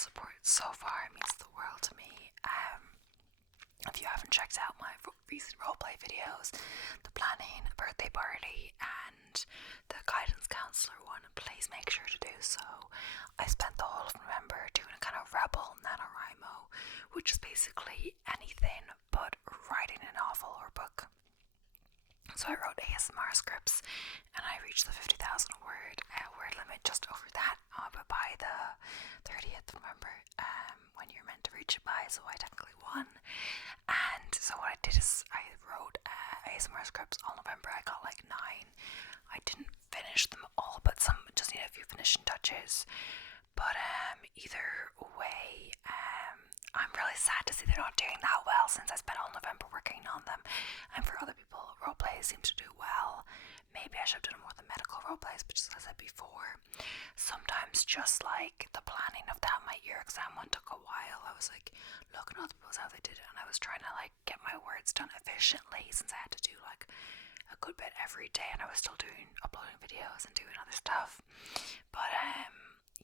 support so far. It means the world to me. If you haven't checked out my recent roleplay videos, the planning birthday party and the guidance counselor one, please make sure to do so. I spent the whole of November doing a kind of rebel NaNoWriMo, which is basically anything but writing a novel or book. So I wrote ASMR scripts and I reached the 50,000 word limit just over that, but by the 30th of November, when you're meant to reach it by, so I technically won. And so what I did is I wrote ASMR scripts all November. I got like 9. I didn't finish them all, but some just need a few finishing touches. But either way, I'm really sad to see they're not doing that well since I spent all November working on them. And for other people, roleplays seem to do well. Maybe I should have done more than medical roleplays, but just as I said before, sometimes just like the planning of that, my year exam one took a while. I was like looking at other people's how they did it, and I was trying to like get my words done efficiently since I had to do like a good bit every day, and I was still uploading videos and doing other stuff. But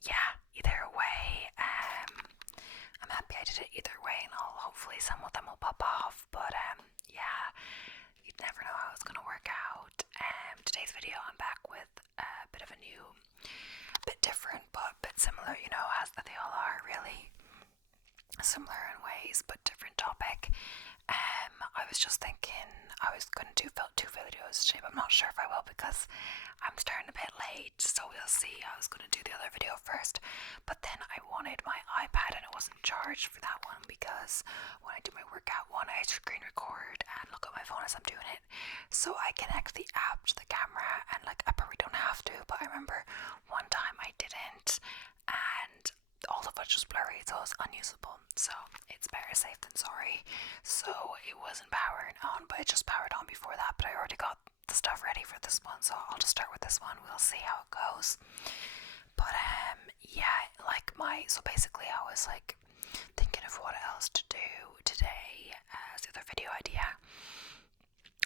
yeah, either way, I'm happy I did it either way, and hopefully some of them will pop off. But yeah, you'd never know how it's gonna work out. Today's video, I'm back with a bit of a bit different, but a bit similar, you know, as they all are really similar in ways, but different topic. I was just thinking I was going to do 2 videos today, but I'm not sure if I will because I'm starting a bit late, so we'll see. I was going to do the other video first, but then I wanted my iPad and it wasn't charged for that one because when I do my workout one, I screen record and look at my phone as I'm doing it, so I connect the app to the camera, and like I probably don't have to, but I remember one time I didn't, and all the footage was blurry, so it was unusable. So it's better safe than sorry. So it wasn't powering on, but it just powered on before that. But I already got the stuff ready for this one, so I'll just start with this one. We'll see how it goes. But yeah, like so basically I was like thinking of what else to do today as the other video idea.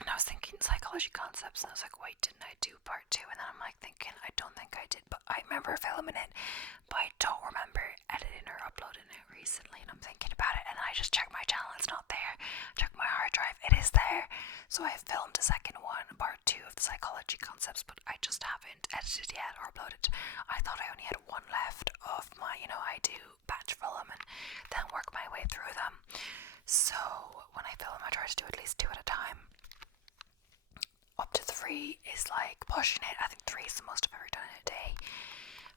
And I was thinking psychology concepts, and I was like, wait, didn't I do part 2? And then I'm like thinking, I don't think I did, but I remember filming it, but I don't remember editing or uploading it recently. And I'm thinking about it, and I just checked my channel, it's not there. Check my hard drive, it is there. So I filmed a second one, part 2 of the psychology concepts, but I just haven't edited yet or uploaded. I thought I only had one left of my, I do batch film and then work my way through them. So when I film, I try to do at least 2 at a time. Up to 3 is like pushing it. I think 3 is the most I've ever done in a day.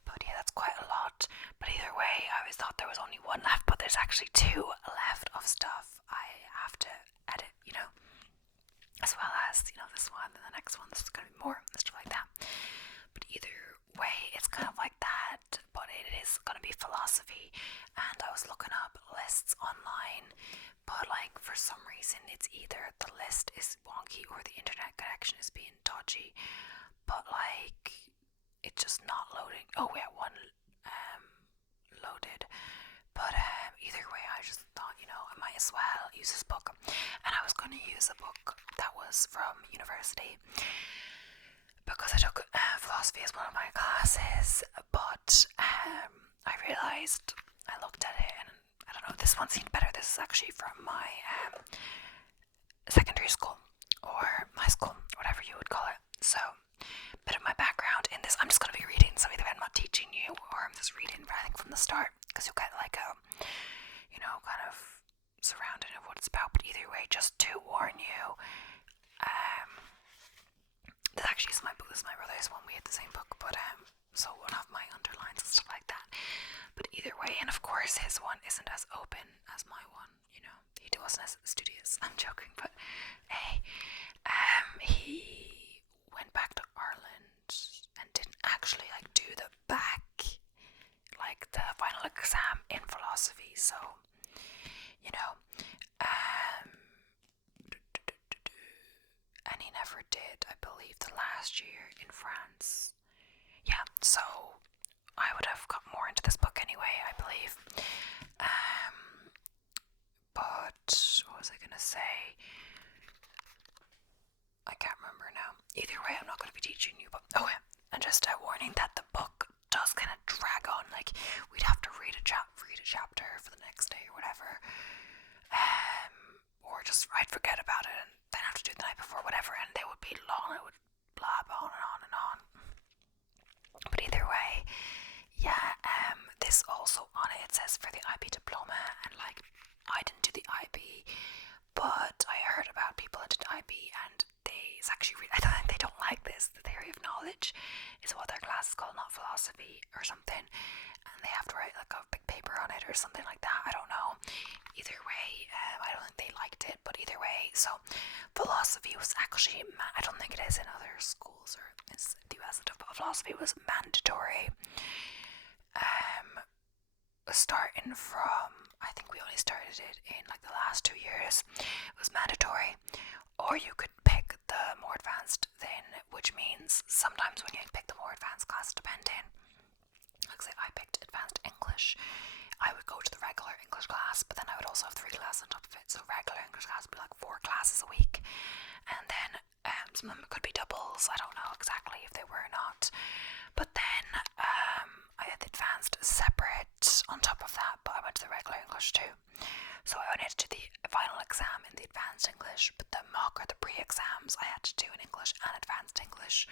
But yeah, that's quite a lot. But either way, I always thought there was only 1 left, but there's actually 2 left of stuff I have to edit, as well as, this one and the next one. This is going to be more and stuff like that. But either way, it's kind of like that, but it is going to be philosophy. And I was looking up lists online, but like for some reason it's either the list is wonky or the internet connection is being dodgy, but like it's just not loading. Oh yeah, one loaded, but either way I just thought, I might as well use this book. And I was going to use a book that was from university because I took philosophy as one of my classes, but I realised, I looked at it and I don't know, this one seemed better. This is actually from my secondary school or high school, whatever you would call it. So a bit of my background in this, I'm just going to be reading, so either I'm not teaching you or I'm just reading, I think from the start, because you'll get like a, kind of surrounding of what it's about. But either way, just to warn you, this actually is my book, this is my brother's one, we had the same book, but so one of my underlines and stuff like that. But either way, and of course his one isn't as open as my one, he wasn't as studious. I'm joking, but hey, he went back to Ireland and didn't actually like do the back, like the final exam in philosophy, so and he never did, I believe, the last year in France. Yeah, so I would have got more into this book anyway, I believe. But what was I gonna say? I can't remember now. Either way, I'm not going to be teaching you, but oh yeah, and just a warning that the book does kind of drag on. Like like we'd have to read a chapter for the next day or whatever, or just I'd forget about it and then have to do it the night before, whatever, and they would be long. I would blab on and on and on. But either way, yeah. This also on it says for the IB diploma, and like I didn't do the IB, but I heard about people that did IB, and it's actually I don't think they don't like this. The theory of knowledge is what their class is called, not philosophy or something, and they have to write like a big paper on it or something like that. I don't know. Either way, I don't think they liked it, but either way, so philosophy was actually I don't think it is in other schools or in the US and stuff, but philosophy was mandatory. Starting from, I think we only started it in like the last 2 years. It was mandatory, or you could pick the more advanced thing, which means sometimes when you pick the more advanced class, depending, like say I picked advanced English, I would go to the regular English class, but then I would also have 3 classes on top of it. So regular English class would be like 4 classes a week, and then some of them could be doubles. I don't know exactly if they were or not. But then I had the advanced separate on top of that, but I went to the regular English too. So I only had to do the final exam in the advanced English, but the mock or the pre-exams I had to do in English and advanced English,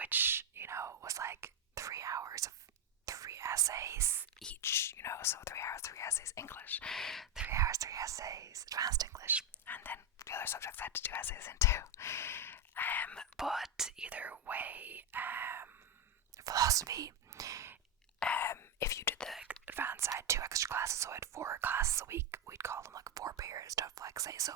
which, you know, was like 3 hours of 3 essays each, you know, so 3 hours, 3 essays English, 3 hours, 3 essays advanced English, and then the other subjects I had to do essays in too. But either way, philosophy, if you did the advanced, I had 2 extra classes, so I had 4 classes a week. We'd call them like 4-period stuff, like say. So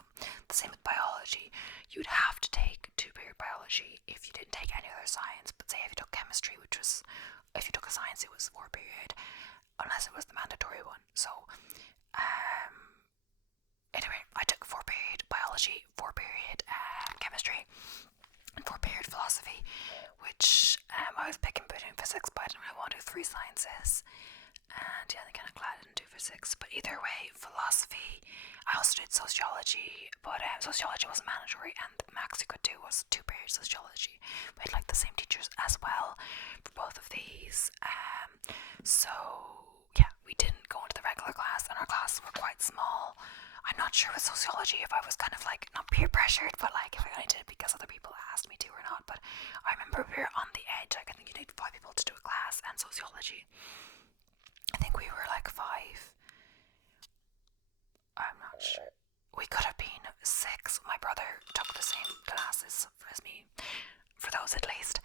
the same with biology, you'd have to take 2-period biology if you didn't take any other science. But say if you took chemistry, which was, if you took a science, it was 4-period, unless it was the mandatory one. So anyway, I took 4-period biology, 4-period chemistry, and 4-period philosophy, which I was picking between physics, but I didn't really want to do 3 sciences, and yeah, I'm kind of glad I didn't do physics. But either way, philosophy, I also did sociology, but sociology wasn't mandatory, and the max you could do was 2-period sociology. We had like the same teachers as well for both of these, so yeah, we didn't go into the regular class, and our classes were quite small. I'm not sure with sociology if I was kind of like, not peer pressured, but like if I only did it because other people asked me to or not. But I remember we were on the edge. Like I think you need 5 people to do a class, and sociology, I think we were like 5. I'm not sure. We could have been 6. My brother took the same classes as me, for those at least.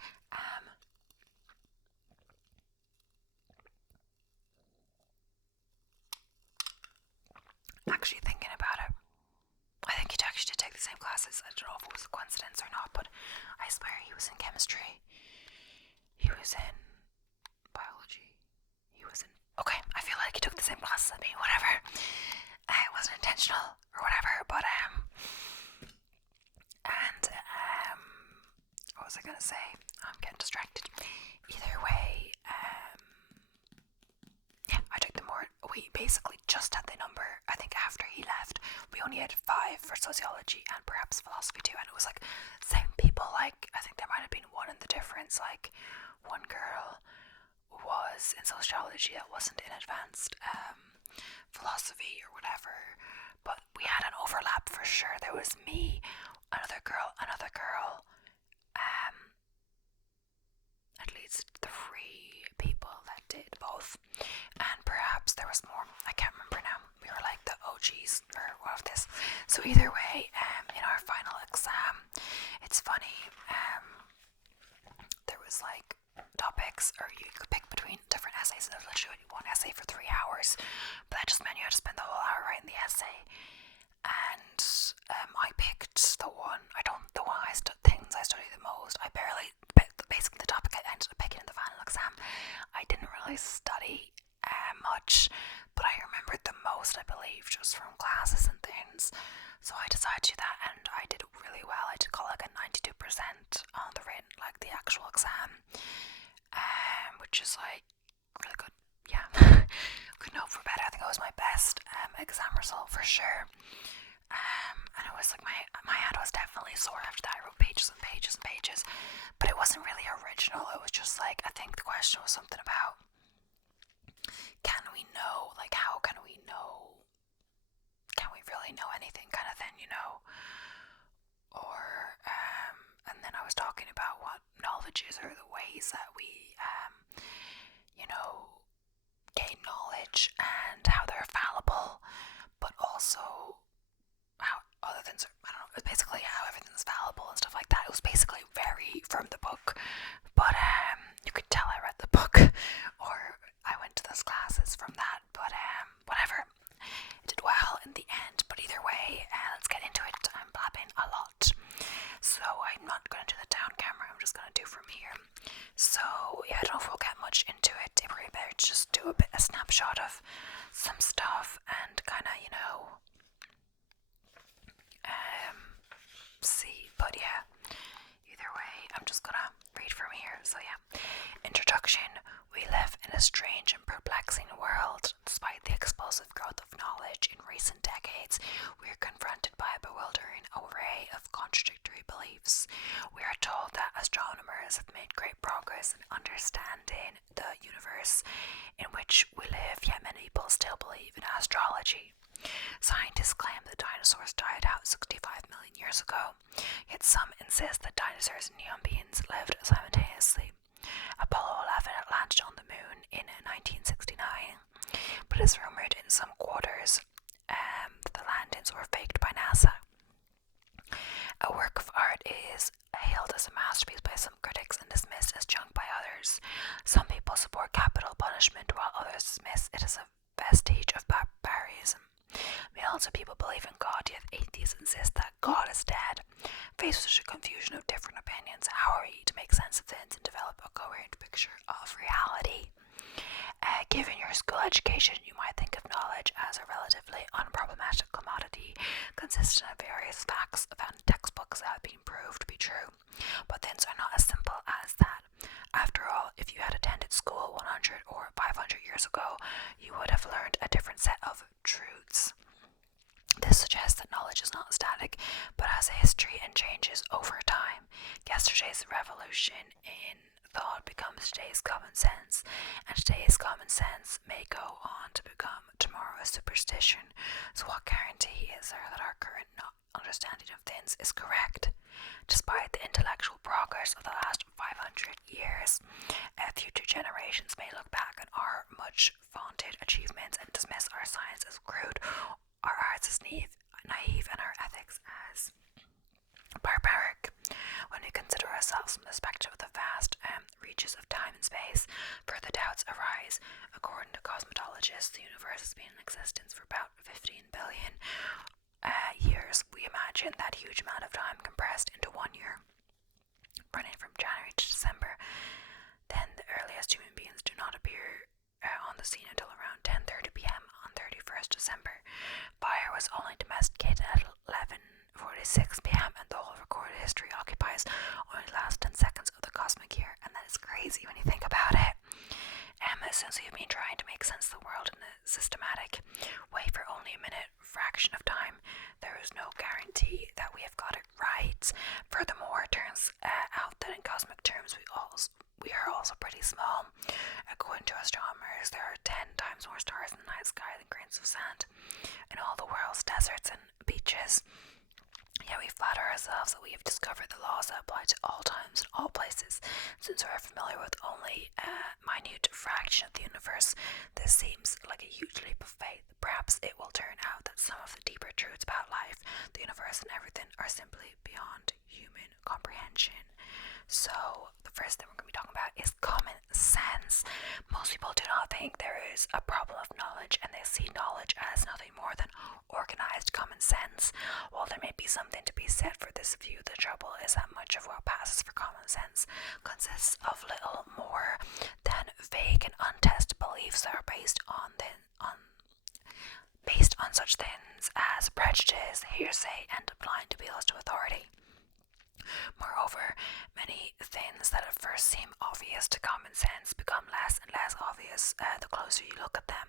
Actually thinking about it, I think he actually did take the same classes. I don't know if it was a coincidence or not, but I swear he was in chemistry, he was in biology, he was in, okay, I feel like he took the same classes as me, whatever. It wasn't intentional or whatever, but what was I gonna say? I'm getting distracted. Either way, yeah, I took the more, we basically just had the number. I think after he left, we only had 5 for sociology and perhaps philosophy too, and it was like same people. Like I think there might have been one in the difference, like one girl was in sociology that wasn't in advanced philosophy or whatever, but we had an overlap for sure. There was me, another girl, at least 3 people that did both, and perhaps there was more. I can't remember now. We were like the OGs or one of this. So either way, in our final exam, it's funny. There was like topics, or you could pick between different essays. There was literally 1 essay for 3 hours, but that just meant you had to spend the whole hour writing the essay. And I picked the one. Things I studied the most. I barely, basically the topic I ended up picking in the final exam, I didn't really study much, but I remembered the most, I believe, just from classes and things. So I decided to do that, and I did really well. I did got like a 92% on the written, like the actual exam, which is like really good. Yeah, couldn't hope for better. I think it was my best exam result for sure. And it was like my hand was definitely sore after that. I wrote pages and pages and pages, but it wasn't really original. It was just like, I think the question was something about or and then I was talking about what knowledge is, or the ways that we gain knowledge and how they're fallible, but also how other things are, I don't know, it was basically how everything's fallible and stuff like that. It was basically very from the book, but you could tell I read the book or I went to those classes from that, but whatever. It did well in the end, but either way, let's get into it. I'm blabbing a lot, so I'm not going to do the down camera, I'm just going to do from here. So yeah, I don't know if we'll get much into it. It would be better to just do a snapshot of some stuff and kind of, see. But yeah, either way, I'm just gonna read from here. So yeah, introduction. We live in a strange and perplexing world. Despite the explosive growth of knowledge in recent decades, we are confronted by a bewildering array of contradictory beliefs. We are told that astronomers have made great progress in understanding the universe in which we live, yet many people still believe in astrology. Scientists claim that dinosaurs died out 65 million years ago, yet some insist that dinosaurs and human beings lived simultaneously. Apollo 11 landed on the moon in 1969, but it is rumored in some quarters that the landings were faked by NASA. A work of art is hailed as a masterpiece by some critics and dismissed as junk by others. Some people support capital punishment, while others dismiss it as a vestige of barbarism. Millions of people believe in God, yet atheists insist that God is dead. Faced with such a confusion of different opinions, how are we to make sense of things and develop a coherent picture of reality? Given your school education, you might think of knowledge as a relatively unproblematic commodity, consisting of various facts found in textbooks that have been proved to be true. But things are not as simple as that. After all, if you had attended school 100 or 500 years ago, you would have learned a different set of truths. This suggests that knowledge is not static, but has a history and changes over time. Yesterday's revolution in thought becomes today's common sense, and today's common sense may go on to become tomorrow's superstition. So what guarantee is there that our current understanding of things is correct? Despite the intellectual progress of the last 500 years, future generations may look back on our much vaunted achievements and dismiss our science as crude, our arts as naive, and our ethics as barbaric. When we consider ourselves from the perspective of the vast reaches of time and space, further doubts arise. According to cosmologists, the universe has been in existence for about 15 billion years. We imagine that huge amount of time compressed into 1 year, running from January to December. Then the earliest human beings do not appear on the scene until around 10:30 p.m. on 31st December. Fire was only domesticated at 11:46 p.m. and the whole recorded history occupies only the last 10 seconds of the cosmic year, and that is crazy when you think about it. Since we've been trying to make sense of the world in a systematic way for only a minute fraction of time, there is no guarantee that we have got it right. Furthermore, it turns out that in cosmic terms we are also pretty small. According to astronomers, there are 10 times more stars in the night sky than grains of sand in all the world's deserts and beaches. Yet we flatter ourselves that we have discovered the laws that apply to all times and all places. Since we are familiar with only a minute fraction of the universe, this seems like a huge leap of faith. Perhaps it will turn out that some of the deeper truths about life, the universe, and everything are simply beyond human comprehension. So, the first thing we're going to be talking about is common sense. Most people do not think there is a problem of knowledge, and they see knowledge as nothing more than organized common sense. While there may be something to be said for this view, the trouble is that much of what passes for common sense consists of little more than vague and untested beliefs that are based on such things as prejudice, hearsay, and blind appeals to authority. Moreover, many things that at first seem obvious to common sense become less and less obvious the closer you look at them.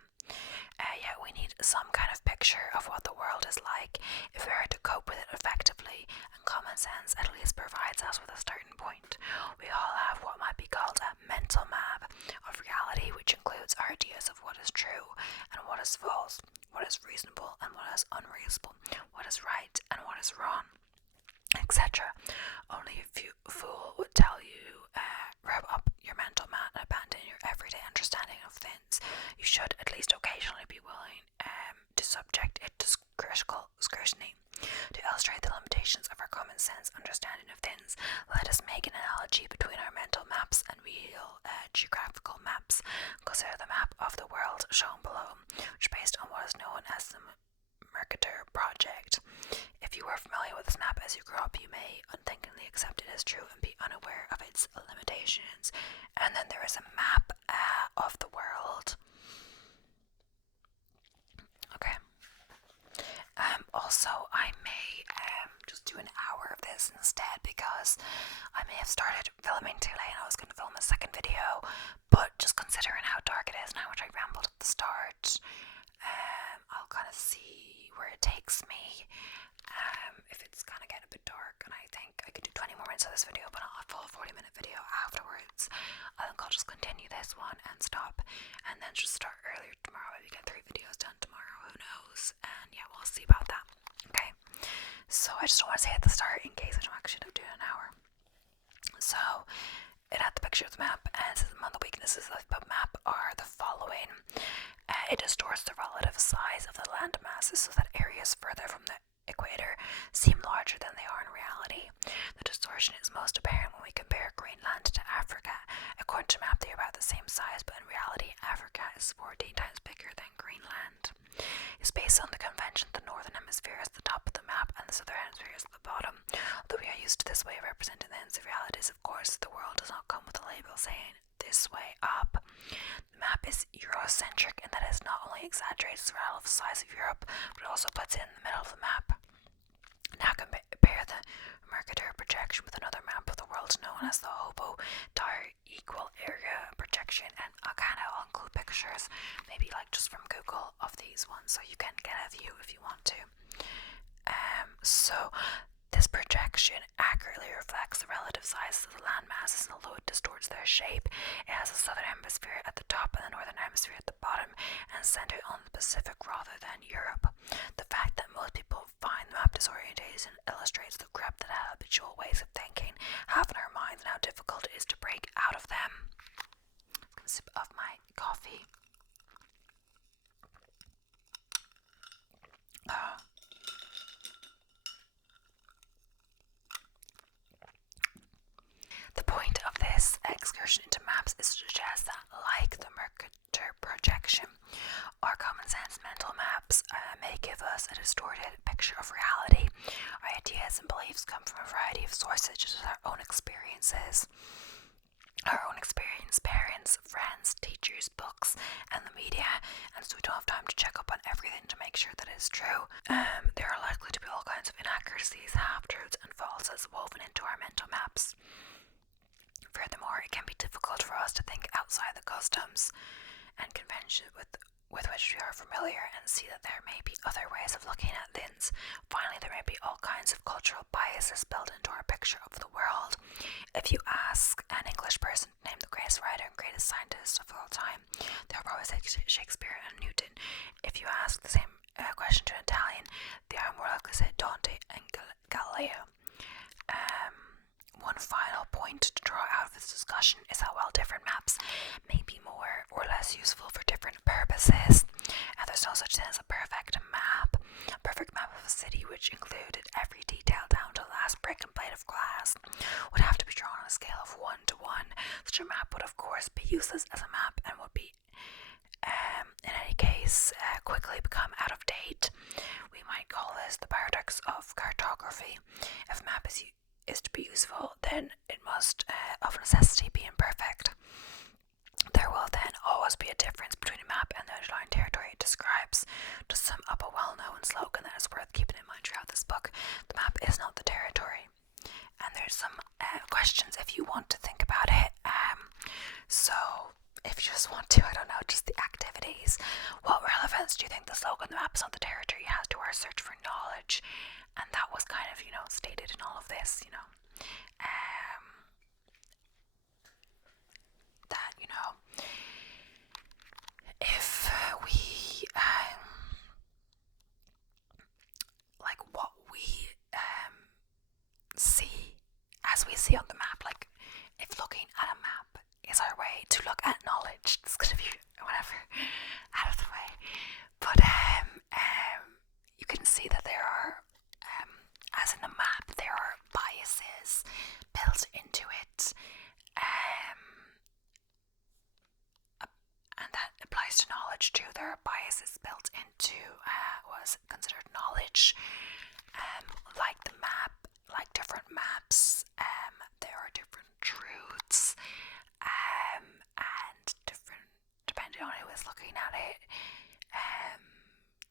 Yet we need some kind of picture of what the world is like if we are to cope with it effectively, and common sense at least provides us with a starting point. We all have what might be called a mental map of reality, which includes our ideas of what is true and what is false, what is reasonable and what is unreasonable, what is right and what is wrong, etc. Only a fool would tell you, rev up your mental mat and abandon your everyday understanding of things. You should at least occasionally be willing to subject it to critical scrutiny. To illustrate the limitations of our common sense understanding of things, let us make an analogy between our mental maps and real geographical maps. Consider the map of the world shown below, which is based on what is known as the Mercator Project. If you are familiar with this map as you grow up, you may unthinkingly accept it as true and be unaware of its limitations. And then there is a map of the world. Okay. Also, I may just do an hour of this instead, because I may have started filming too late and I was going to film a second video, but just considering how dark it is and how much I rambled at the start, I'll kind of see where it takes me. If it's kind of getting a bit dark and I think I could do 20 more minutes of this video but not a full 40-minute video afterwards, I think I'll just continue this one and stop, and then just start earlier tomorrow, maybe get 3 videos done tomorrow, who knows, and yeah, we'll see about that. Okay, so I just don't want to say at the start in case I don't actually end up doing an hour. So it had the picture of the map, and it says among the weaknesses of the map are the following. It distorts the relative size of the land masses so that areas further from the equator seem larger than they are in reality. The distortion is most apparent when we compare Greenland to Africa. According to map, they are about the same size, but in reality, Africa is 14 times bigger than Greenland. It's based on the convention the northern hemisphere is the top of the map and the southern hemisphere is the bottom. Although we are used to this way of representing the ends of realities, of course, the world does not come with a label saying this way up. The map is Eurocentric in that it not only exaggerates the relative size of Europe, but also puts it in the middle of the map. Now compare the Mercator projection with another map of the world known as the Hobo Equal Area projection, and I'll include pictures, maybe like just from Google, of these ones so you can get a view if you want to. So this projection accurately reflects the relative sizes of the land masses, and although it distorts their shape, it has the southern hemisphere at the top and the northern hemisphere at the bottom, and centered on the Pacific rather than Europe. The fact that most people find the map disorientating illustrates the corrupted habitual ways of thinking have in our minds and how difficult it is to break out of them. I'm gonna sip of my coffee. The point of this excursion into maps is to suggest that, like the Mercator projection, our common sense mental maps may give us a distorted picture of reality. Our ideas and beliefs come from a variety of sources, such as our own experiences, parents, friends, teachers, books, and the media, and so we don't have time to check up on everything to make sure that it's true. There are likely to be all kinds of inaccuracies, half-truths, and falsehoods woven into our mental maps. Furthermore, it can be difficult for us to think outside the customs and conventions with which we are familiar and see that there may be other ways of looking at things. Finally, there may be all kinds of cultural biases built into our picture of the world. If you ask an English person to name the greatest writer and greatest scientist of all time, they'll probably say Shakespeare and Newton. If you ask the same question to an Italian, they are more likely to say Dante and Galileo. One final point to draw out of this discussion is how while different maps may be more or less useful for different purposes, and there's no such thing as a perfect map. A perfect map of a city which included every detail down to the last brick and blade of glass would have to be drawn on a scale of 1 to 1. Such a map would of course be useless as a map and would be in any case quickly become out of date. We might call this the paradox of cartography. If a map is to be useful, then it must of necessity be imperfect. There will then always be a difference between a map and the underlying territory it describes. To sum up a well-known slogan that is worth keeping in mind throughout this book, the map is not the territory. And there's some questions if you want to think about it. So if you just want to, I don't know, just the activities. What relevance do you think the slogan, the map is not the territory, has to our search for knowledge? And that was kind of, stated in all of this, that, if we we see on the map. Like, if looking at a map is our way to look at knowledge, it's gonna be whatever out of the way. But you can see that there are, as in a map, there are biases built into it, and that applies to knowledge too. There are biases built into what's considered knowledge, like the map, like different maps. There are different truths, and different, depending on who is looking at it,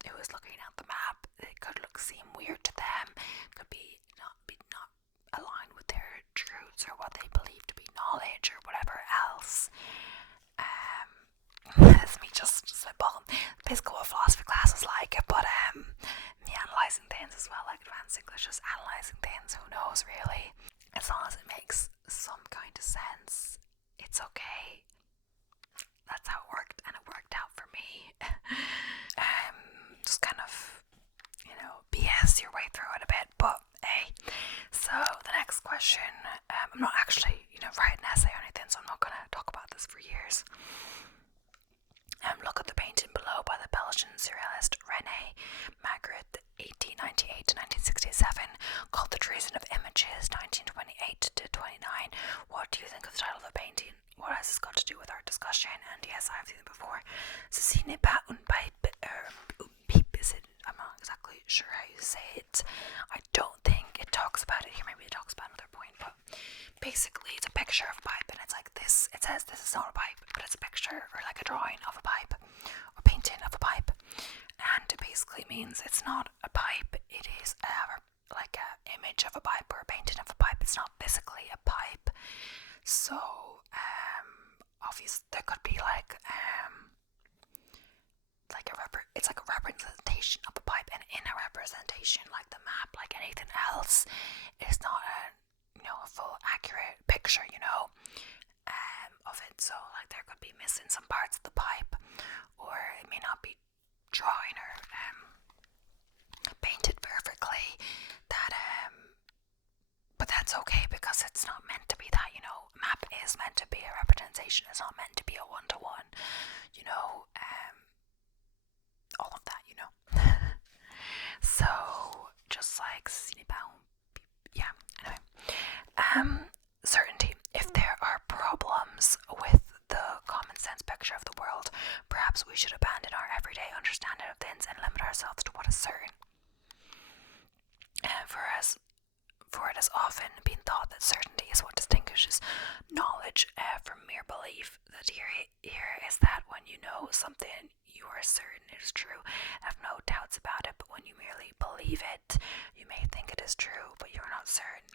who is looking at the map, it could seem weird to them, could be not aligned with their truths or what they believe to be knowledge or whatever else. That's me just spitballing. Basically what philosophy class is like, but me analysing things as well, like advanced English, just analysing things, who knows really. As long as it makes some kind of sense, it's okay. That's how it worked, and it worked out for me. Just kind of, BS your way through it a bit, but hey. So the next question, I'm not actually, writing an essay or anything, so I'm not gonna talk about this for years. Look at the painting below by the Belgian surrealist René Magritte, 1898 to 1967, called The Treason of Images, 1928 to 29. What do you think of the title of the painting? What has this got to do with our discussion? And yes, I've seen it before. Ce n'est pas un pipe, is it? I'm not exactly sure how you say it. I don't think it talks about it here. Maybe it talks about another point, but basically it's a picture of a pipe, and it's like this. It says this is not a pipe, but it's a picture or like a drawing of a pipe or painting of a pipe, and it basically means it's not a pipe. It is like a image of a pipe or a painting of a pipe. It's not physically a pipe. So obviously there could be like it's like a representation of a pipe, and in a representation like the map, like anything else, it's not a full accurate picture of it. So like there could be missing some parts of the pipe, or it may not be drawing or painted perfectly. But that's okay, because it's not meant to be that. Map is meant to be a representation. It's not meant to be a one-to-one. All of that. So just like yeah. Anyway, certainty. If there are problems with the common sense picture of the world, perhaps we should abandon our everyday understanding of things and limit ourselves to what is certain. For it has often been thought that certainty is what distinguishes knowledge from mere belief. The theory here is that when you know something, you are certain it is true, have no doubts about it, but when you merely believe it, you may think it is true, but you are not certain.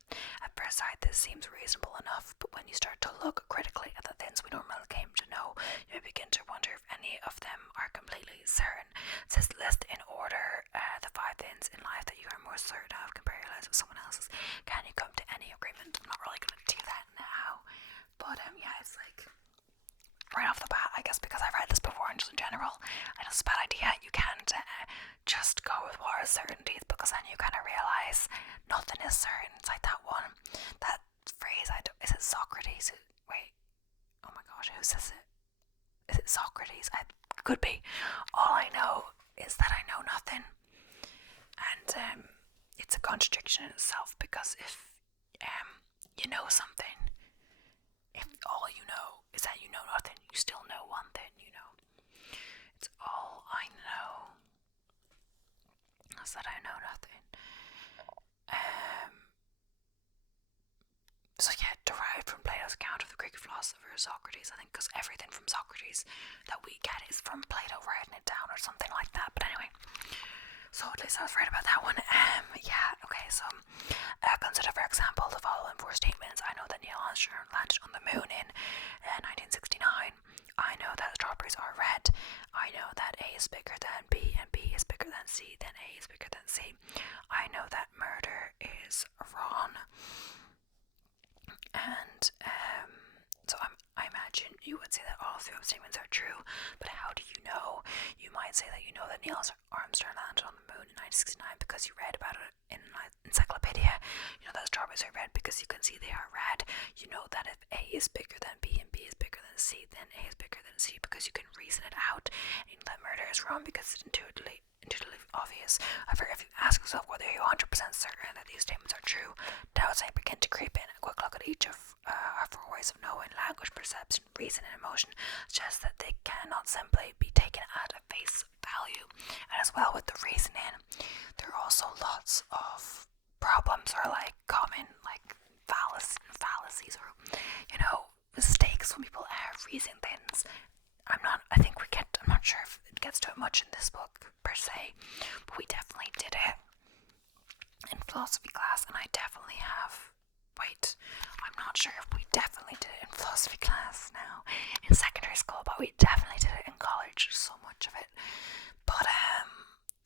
At first sight, this seems reasonable enough, but when you start to look critically at the things we normally came to know, you may begin to wonder if any of them are completely certain. It says list in order the 5 things in life that you are more certain of, compare your lives with someone else's. Can you come to any agreement? I'm not really going to do that now, but yeah, it's like right off the bat, I guess because I've read this before and just in general, I know it's a bad idea. You can't just go with what are certainties, because then you kind of realize nothing is certain. It's like that phrase, is it Socrates? Wait, oh my gosh, who says it? Is it Socrates? Could be. All I know is that I know nothing, and it's a contradiction in itself, because if you know something, if all you know is that you know nothing, you still know one thing. It's all I know is that I know nothing. So yeah, derived from Plato's account of the Greek philosopher Socrates, I think, because everything from Socrates that we get is from Plato writing it down or something like that. But anyway, so at least I was right about that one. Yeah, okay, so consider, for example, the following 4 statements. I know that Neil Armstrong landed on the moon in 1969. I know that strawberries are red. I know that A is bigger than B, and B is bigger than C, then A is bigger than C. I know that murder is wrong. And so I imagine you would say that all 3 statements are true, but how do you know? You might might say that you know that Neil Armstrong landed on the moon in 1969 because you read about it in an encyclopedia. You know that strawberries are red because you can see they are red. You know that if A is bigger than B and B is bigger than C, then A is bigger than C because you can reason it out. And you know that murder is wrong because it's intuitively obvious. However, if you ask yourself whether you're 100% certain that these statements are true, doubts may begin to creep in. A quick look at each of our four ways of knowing: language, perception, reason, and emotion suggests that they cannot simply be taken at a face value. And as well with the reasoning, there are also lots of problems or like common like fallacies or mistakes when people reason things. I'm not sure if it gets to it much in this book per se, but we definitely did it in philosophy class, and I definitely have. I'm not sure if we definitely did it in philosophy class now in secondary school, but we definitely did it in college. So much of it. But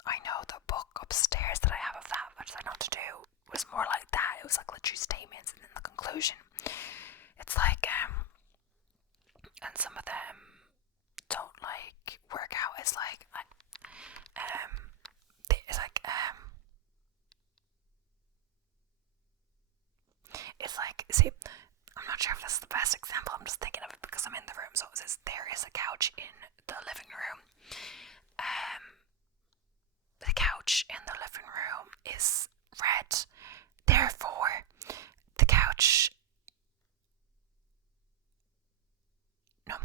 I know the book upstairs that I have of that, which I know to do, was more like that. It was like literary statements, and then the conclusion. It's like and some of them don't like work out. It's like see, I'm not sure if this is the best example. I'm just thinking of it because I'm in the room. So it says there is a couch in the living room. The couch in the living room is red. Therefore, the couch. No,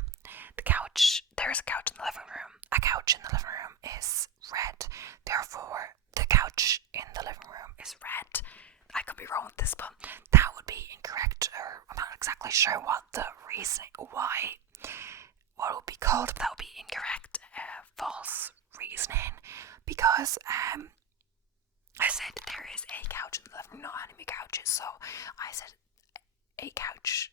the couch. There is a couch in the living room. A couch in the living room is red. Therefore, the couch in the living room is red. I could be wrong with this, but that would be incorrect, or I'm not exactly sure what the reasoning, what it would be called, but that would be incorrect, false reasoning, because I said there is a couch in the living room, not enemy couches, so I said a couch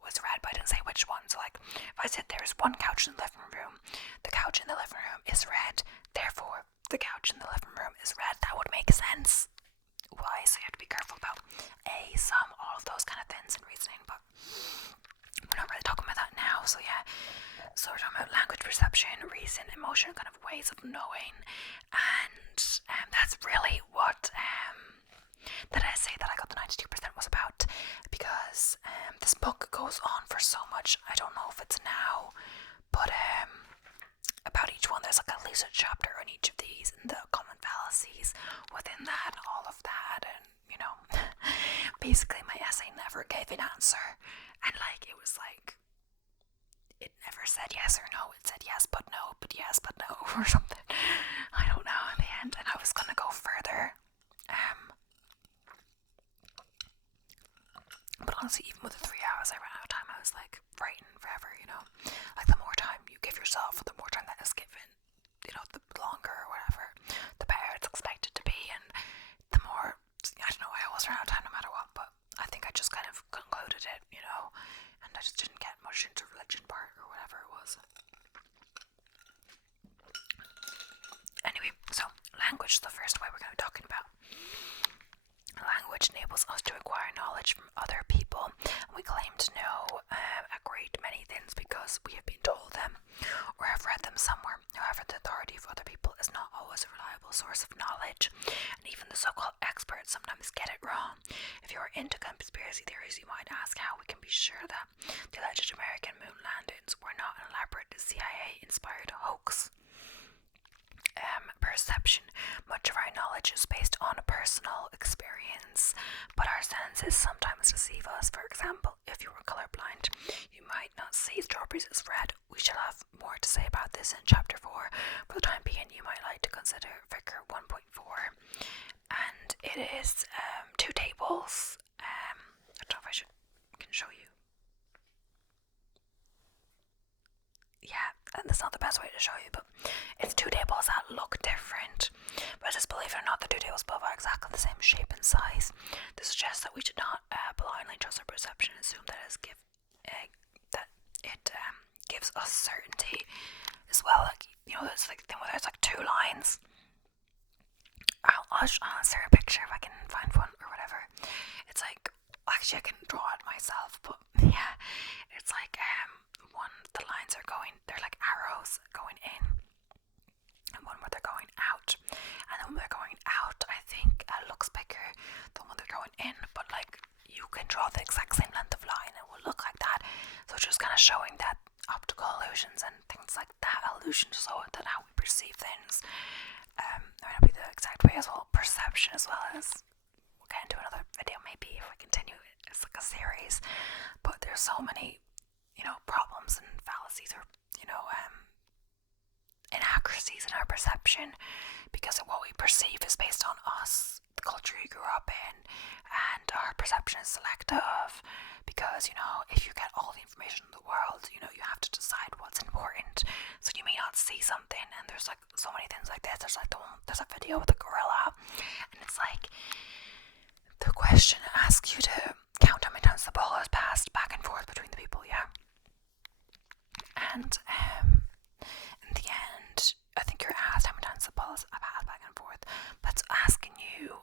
was red, but I didn't say which one. So like, if I said there's one couch in the living room, the couch in the living room is red, therefore the couch in the living room is red, that would make sense. Why? So you have to be careful about all of those kind of things in reasoning, but we're not really talking about that now. So yeah, so we're talking about language, perception, reason, emotion, kind of ways of knowing, and that's really what that essay that I got the 92% was about, because this book goes on for so much. I don't know if it's now, but about each one there's like at least a chapter on each of these and the common fallacies within that and all of that, and basically my essay never gave an answer, and like it was like it never said yes or no, it said yes but no, but yes but no, or something. I don't know in the end, and I was gonna go further, but honestly, even with the 3 hours I ran out of time. I was like writing forever, like the more time you give yourself, the more time that is given, the longer or whatever, the better it's expected to be, and the more, I don't know, I always ran out of time no matter what, but I think I just kind of concluded it, and I just didn't get much into religion part or whatever it was. Anyway, so language is the first way we're going to be talking about. Language enables us to acquire knowledge from other people, and we claim to know a great many things because we have been told them or have read them somewhere. However, the authority of other people is not always a reliable source of knowledge, and even the so-called experts sometimes get it wrong. If you are into conspiracy theories, you might ask how we can be sure that the alleged American moon landings were not an elaborate CIA-inspired hoax. Perception. Much of our knowledge is based on personal experience, but our senses sometimes deceive us. For example, if you were colorblind, you might not see strawberries as red. We shall have more to say about this in chapter 4. For the time being, you might like to consider figure 1.4, and it is 2 tables. I don't know if I can show you. Yeah, and that's not the best way to show you, but it's 2 tables that look different, but just believe it or not, the 2 tables above are exactly the same shape and size. This suggests that we should not blindly trust our perception and assume that it gives us certainty as well. Like, there's like the thing where there's like 2 lines. I'll insert a picture if I can find one or whatever. It's like, actually I can draw it myself, but yeah, it's like the lines are they're like arrows going illusion, so that how we perceive things. There might not be the exact way as well, perception as well as, we'll get into another video maybe if we continue. It's like a series, but there's so many, problems and fallacies, or inaccuracies in our perception, because of what we perceive is based on us, the culture you grew up in, and our perception is selective, because if you get all the information in the world, you have to decide what's important. So you may not see something, and there's like so many things like this. There's a video with a gorilla, and it's like the question asks you to count how many times the ball has passed back and forth between the people, yeah. And in the end, I think you're asked how many times the ball has passed back and forth. But it's asking you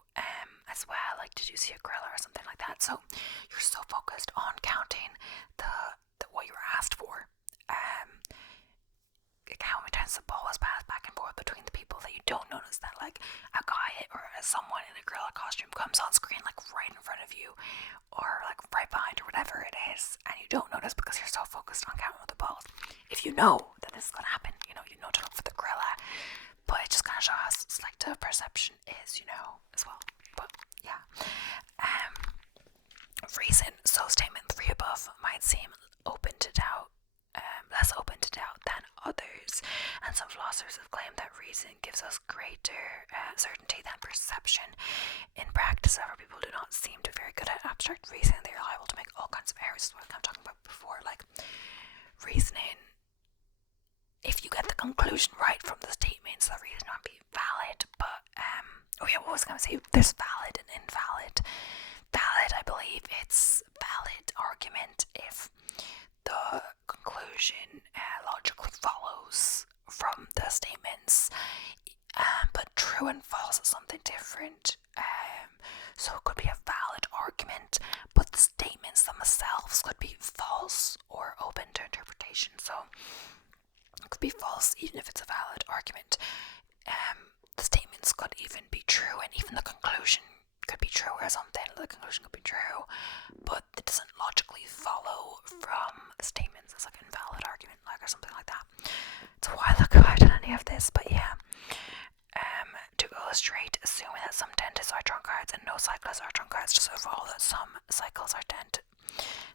as well, like, did you see a gorilla or something like that? So you're so focused on counting the what you were asked for, like how many times the ball was passed back and forth between the people, that you don't notice that like a guy or someone in a gorilla costume comes on screen like right in front of you, or like right behind, or whatever it is, and you don't notice because you're so focused on counting the balls. If you know that this is gonna happen, you know to look for the gorilla, but it just kind of shows how selective perception is, as well. But yeah, reason. So statement 3 above might seem open to doubt, less open to doubt than others, and some philosophers have claimed that reason gives us greater certainty than perception. In practice, however, people do not seem to be very good at abstract reasoning. They are liable to make all kinds of errors. What I'm talking about before, like reasoning. If you get the conclusion right from the statements, the reason might be valid. But what was I going to say? There's valid and invalid. Valid, I believe it's valid argument if the conclusion logically follows from the statements, but true and false is something different. So it could be a valid argument, but the statements themselves could be false or open to interpretation. So it could be false even if it's a valid argument. The statements could even be true, and even the conclusion could be true or something. The conclusion could be true, but it doesn't logically follow from the statements. It's like an invalid argument, like, or something like that. It's a while ago I've done any of this, but yeah. To illustrate, assuming that some dentists are drunkards and no cyclists are drunkards, does it follow that some cyclists are dentists?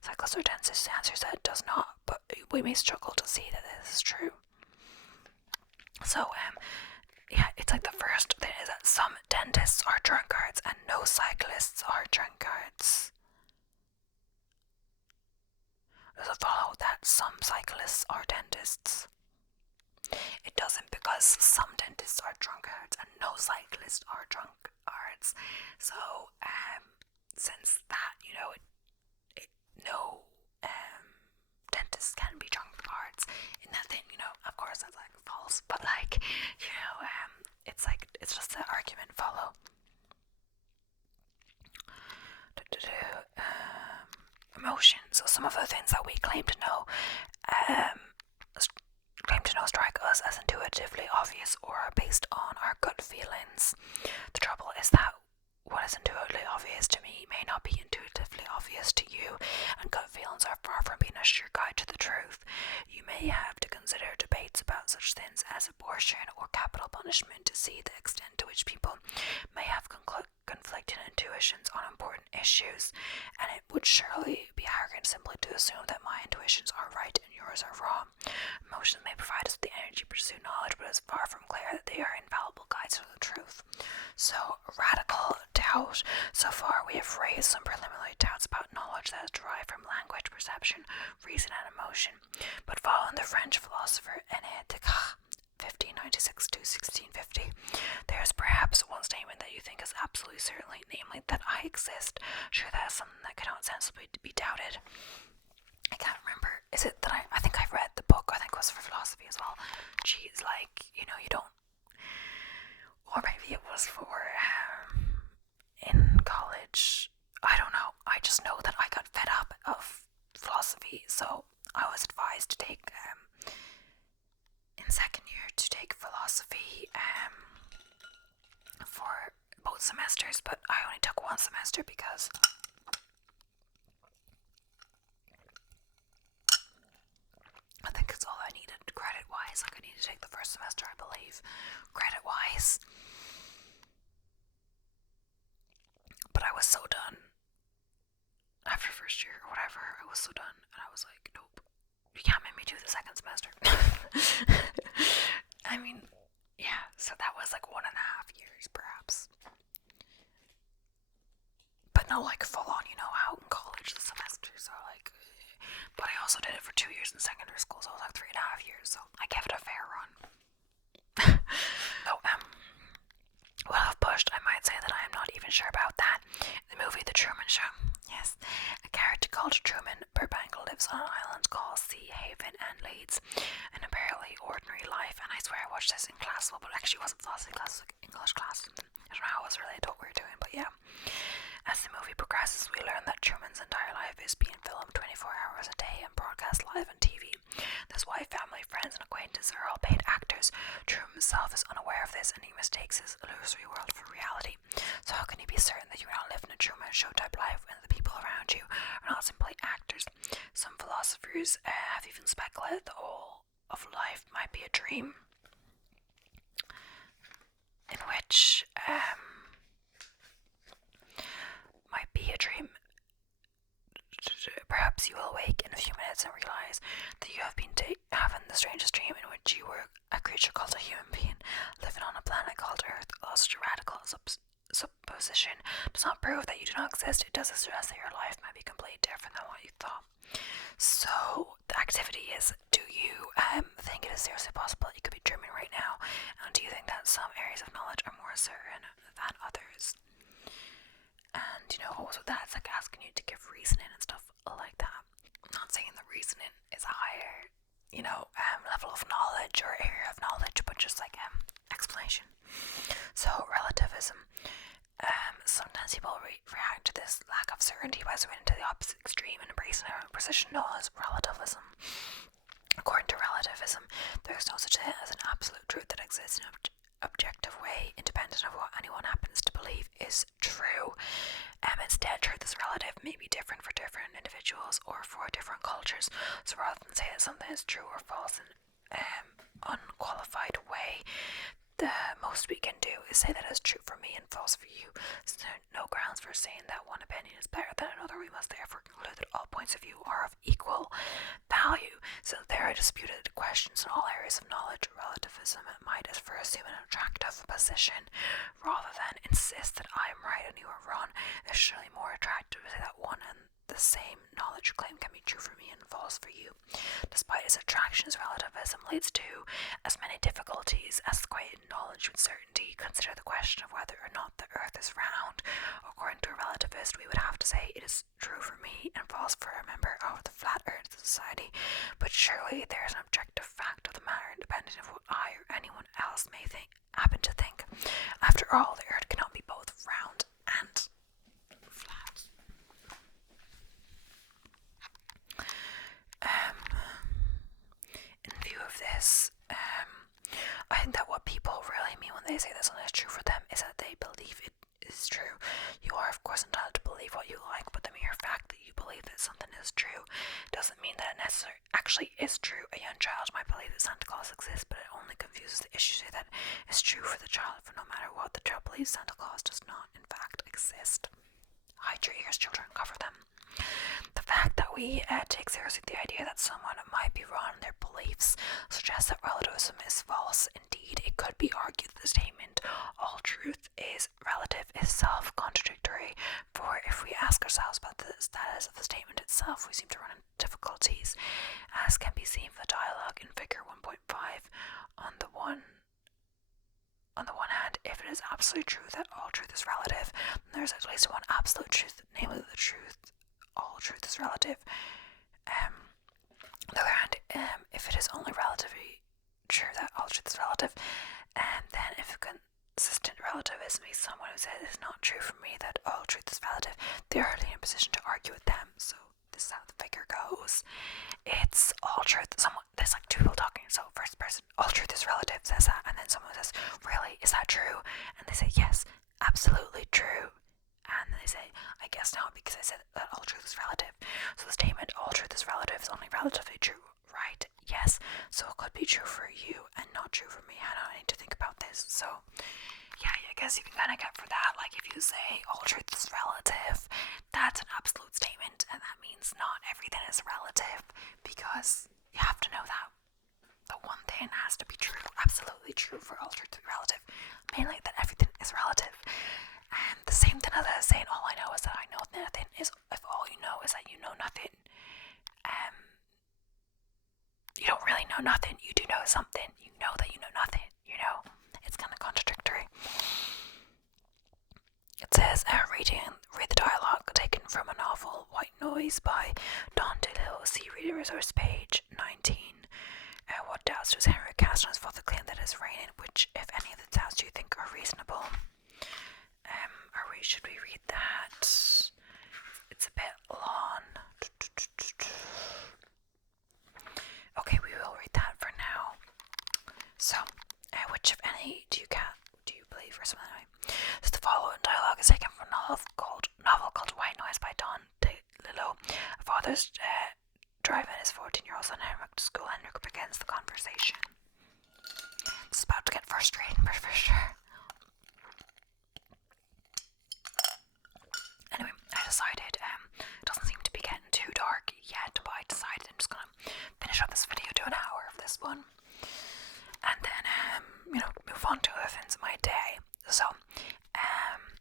The answer is that it does not, but we may struggle to see that this is true. So, yeah, it's like the first thing is that some dentists are drunkards and no cyclists are drunkards. Does it follow that some cyclists are dentists? It doesn't, because some dentists are drunkards and no cyclists are drunkards. So, since that, no dentists can be drunkards in that thing, of course that's like false, but like, it's just an argument follow. Emotions. So some of the things that we claim to know strike us as intuitively obvious or are based on our gut feelings. The trouble is that what is intuitively obvious to me may not be intuitively obvious to you, and gut feelings are far from being a sure guide to the truth. You may have to consider debates about such things as abortion or capital punishment to see the extent to which people may have conflicting intuitions on important issues, and it would surely be arrogant simply to assume that my intuitions are right and yours are wrong. Emotions may provide us with the energy to pursue knowledge, but it is far from clear that they are infallible guides to the truth. So, radical doubt. So far, we have raised some preliminary doubts about knowledge that is derived from language, perception, reason, and emotion. But following the French philosopher René Descartes, 1596 to 1650, there is perhaps one statement that you think is absolutely certainly, namely that I exist. Sure, that is something that cannot sensibly be doubted. I can't remember. Is it that I think I read the book, I think it was for philosophy as well. Geez, like, you don't, or maybe it was for in college. I don't know. I just know that I got fed up of philosophy, so I was advised to take in second year to take philosophy for both semesters, but I only took one semester because I think it's all I needed credit wise. Like, I needed to take was like 1.5 years perhaps. But no, like full on, you know, out in college the semesters are like, but I also did it for 2 years in secondary school, so it was like 3.5 years, so I gave it a fair run. So, well, I've pushed, I might say that I am not even sure about that. The movie The Truman Show. Yes. A character called Truman Burbank lives on an island called Sea Haven and leads an apparently ordinary life. And I swear I watched this in class, but actually it wasn't philosophy class, it was like English class. I don't know how it was related to what we were doing, but yeah. As the movie progresses, we learn that Truman's entire life is being filmed 24 hours a day and broadcast live on TV. His wife, family, friends, and acquaintances are all paid actors. Truman himself is unaware of this and he mistakes his illusory world for reality. So how can you be certain that you are not living a Truman Show type life when the people around you are not simply actors? Some philosophers have even speculated that all of life might be a dream, in which might be a dream. Perhaps you will awake in a few minutes and realize that you have been having the strangest dream in which you were a creature called a human being living on a planet called Earth. Although such a radical supposition does not prove that you do not exist, it does suggest that your life might be completely different than what you thought. So the activity is, do you think it is seriously possible that you could be dreaming right now? And do you think that some areas of knowledge are more certain than others? And you know, also that's like asking you to give reasoning and stuff like that. I'm not saying the reasoning is a higher, you know, level of knowledge or area of knowledge, but just like explanation. So relativism. Sometimes people react to this lack of certainty by swinging to the opposite extreme and embracing a position known as relativism. According to relativism, there is no such thing as an absolute truth that exists in an objective way, independent of what anyone happens to believe is true. Instead, truth is relative, may be different for different individuals or for different cultures. So rather than say that something is true or false in an unqualified way, the most we can do is say that it's true for me and false for you. So there are no grounds for saying that one opinion is better than another. We must therefore conclude that all points of view are of equal value. So there are disputed questions in all areas of knowledge. Relativism might as for assume an attractive position rather than insist that I am right and you are wrong. It's surely more attractive to say that one and the same knowledge claim can be true for me and false for you. Despite its attractions, relativism leads to as many difficulties as equating knowledge with certainty. Consider the question of whether or not the earth is round. According to a relativist, we would have to say it is true for me and false for a member of the Flat Earth Society. But surely there is an objective fact of the matter independent of what I or anyone else may happen to think. After all, the earth cannot be both round and flat. In view of this, I think that what people really mean when they say that something is true for them is that they believe it is true. You are, of course, entitled to believe what you like, but the mere fact that you believe that something is true doesn't mean that it necessarily actually is true. A young child might believe that Santa Claus exists, but it only confuses the issue so that it's true for the child, for no matter what, the child believes Santa Claus does not, in fact, exist. Hide your ears, children, cover them. The fact that we take seriously the idea that someone might be wrong in their beliefs suggests that relativism is false. Indeed, it could be argued that the statement, all truth is relative, is self-contradictory, for if we ask ourselves about the status of the statement itself, we seem to run into difficulties, as can be seen from the dialogue in figure 1.5. On the one hand, if it is absolutely true that all truth is relative, then there is at least one absolute truth, namely the truth all truth is relative. On the other hand, if it is only relatively true that all truth is relative, then if consistent relativism means someone who says it is not true for me that all truth is relative, they are hardly in a position to argue with them. So this is how the figure goes. It's all truth. There's like two people talking. So first person, all truth is relative, says that, and then someone says, really, is that true? And they say, yes, absolutely true. And then they say, I guess not, because I said that all truth is relative. So the statement, all truth is relative, is only relatively true, right? Yes. So it could be true for you and not true for me. I need to think about this. So, yeah, I guess you can kind of get for that. Like, if you say all truth is relative, that's an absolute statement, and that means not everything is relative, because you have to know that the one thing has to be true, absolutely absolutely true for all truth to be relative, mainly that everything is relative. And the same thing as I was saying, all I know is that I know nothing, is if all you know is that you know nothing, you don't really know nothing, you do know something, you know that you know nothing, it's kind of contradictory. It says, read the dialogue taken from a novel, White Noise by Don DeLille, see reader resource page 19. What doubts does Henry cast on his father claim that is raining, which, if any of the doubts do you think are reasonable? Should we read that? It's a bit long. Okay, we will read that for now. So, which if any do you believe, or something like that? So the following dialogue is taken from a novel called White Noise by Don DeLillo. A father's driving his 14-year-old son Henrik to school. Henrik begins the conversation. It's about to get frustrating, but for sure. Anyway, I decided, it doesn't seem to be getting too dark yet, but I decided I'm just gonna finish up this video, do an hour of this one, and then, move on to other things in my day. So,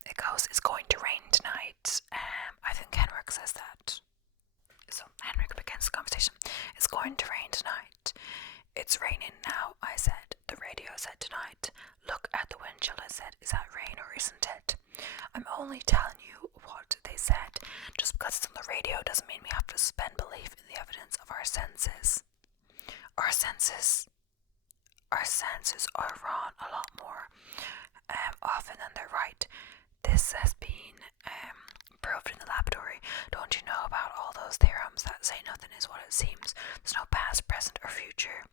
it goes, it's going to rain tonight. I think Henrik says that. So, Henrik begins the conversation. It's going to rain tonight. It's raining now, I said. The radio said tonight. Look at the windshield, I said. Is that rain or isn't it? I'm only telling you what they said. Just because it's on the radio doesn't mean we have to suspend belief in the evidence of our senses. Our senses are wrong a lot more often than they're right. This has been proved in the laboratory. Don't you know about all those theorems that say nothing is what it seems? There's no past, present, or future